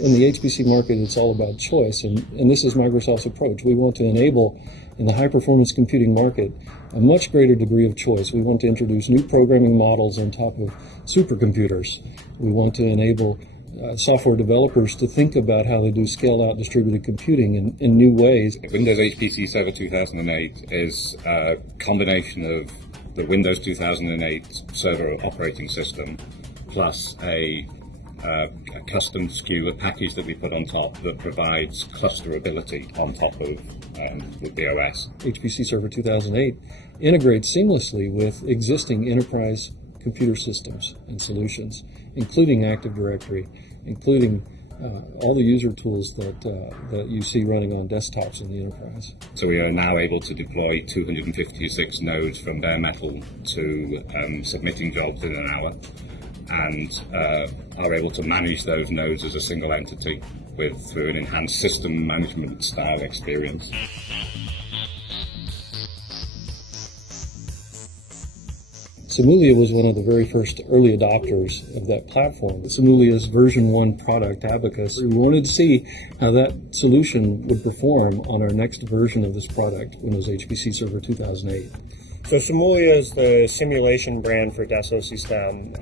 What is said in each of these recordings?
in the HPC market, it's all about choice, and this is Microsoft's approach. We want to enable, in the high-performance computing market, a much greater degree of choice. We want to introduce new programming models on top of supercomputers. We want to enable software developers to think about how they do scaled-out distributed computing in new ways. Windows HPC Server 2008 is a combination of the Windows 2008 server operating system plus a custom SKU, a package that we put on top that provides clusterability on top of the OS. HPC Server 2008 integrates seamlessly with existing enterprise computer systems and solutions, including Active Directory, including all the user tools that you see running on desktops in the enterprise. So we are now able to deploy 256 nodes from bare metal to submitting jobs in an hour, and are able to manage those nodes as a single entity through an enhanced system management style experience. Simulia was one of the very first early adopters of that platform. Simulia's version 1 product, Abacus, we wanted to see how that solution would perform on our next version of this product, Windows HPC Server 2008. So Simulia is the simulation brand for Dassault Systèmes,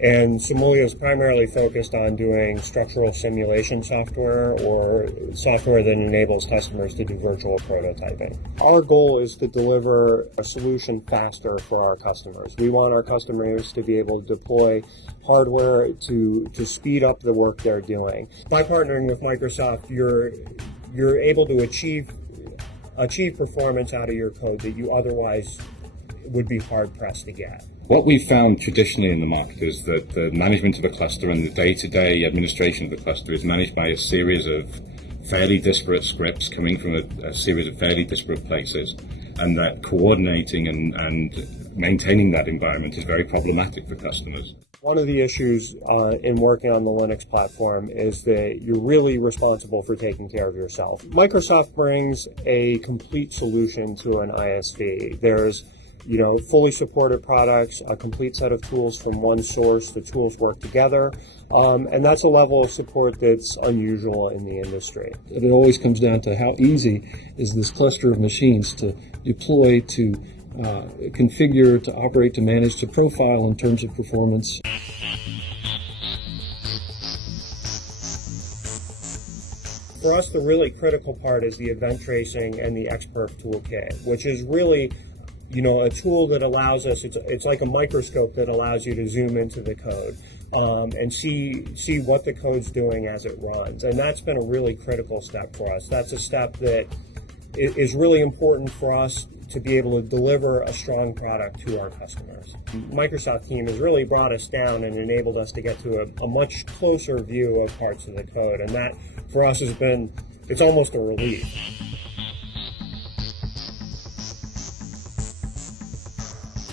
and Simulia is primarily focused on doing structural simulation software, or software that enables customers to do virtual prototyping. Our goal is to deliver a solution faster for our customers. We want our customers to be able to deploy hardware to speed up the work they're doing. By partnering with Microsoft, you're able to achieve performance out of your code that you otherwise would be hard-pressed to get. What we've found traditionally in the market is that the management of a cluster and the day-to-day administration of the cluster is managed by a series of fairly disparate scripts coming from a series of fairly disparate places, and that coordinating and maintaining that environment is very problematic for customers. One of the issues in working on the Linux platform is that you're really responsible for taking care of yourself. Microsoft brings a complete solution to an ISV. There's fully supported products, a complete set of tools from one source. The tools work together, and that's a level of support that's unusual in the industry. It always comes down to how easy is this cluster of machines to deploy, to configure, to operate, to manage, to profile in terms of performance. For us, the really critical part is the event tracing and the XPerf toolkit, which is really a tool that allows us, it's like a microscope that allows you to zoom into the code and see what the code's doing as it runs. And that's been a really critical step for us. That's a step that is really important for us to be able to deliver a strong product to our customers. Microsoft team has really brought us down and enabled us to get to a much closer view of parts of the code. And that, for us, it's almost a relief.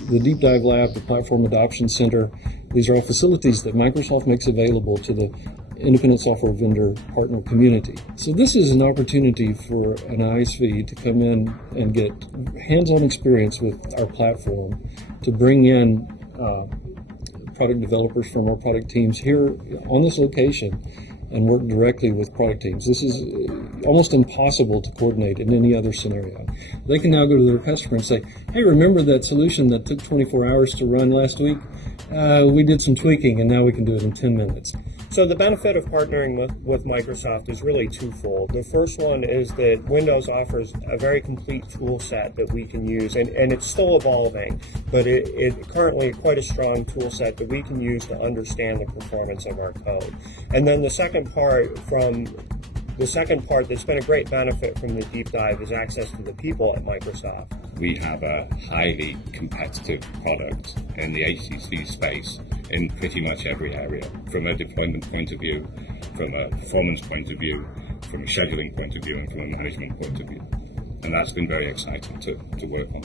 The Deep Dive Lab, the Platform Adoption Center, these are all facilities that Microsoft makes available to the independent software vendor partner community. So this is an opportunity for an ISV to come in and get hands-on experience with our platform, to bring in product developers from our product teams here on this location and work directly with product teams. This is almost impossible to coordinate in any other scenario. They can now go to their customer and say, hey, remember that solution that took 24 hours to run last week? We did some tweaking and now we can do it in 10 minutes. So the benefit of partnering with Microsoft is really twofold. The first one is that Windows offers a very complete tool set that we can use, and it's still evolving, but it currently quite a strong tool set that we can use to understand the performance of our code. And then the second part that's been a great benefit from the deep dive is access to the people at Microsoft. We have a highly competitive product in the HPC space in pretty much every area, from a deployment point of view, from a performance point of view, from a scheduling point of view, and from a management point of view. And that's been very exciting to work on.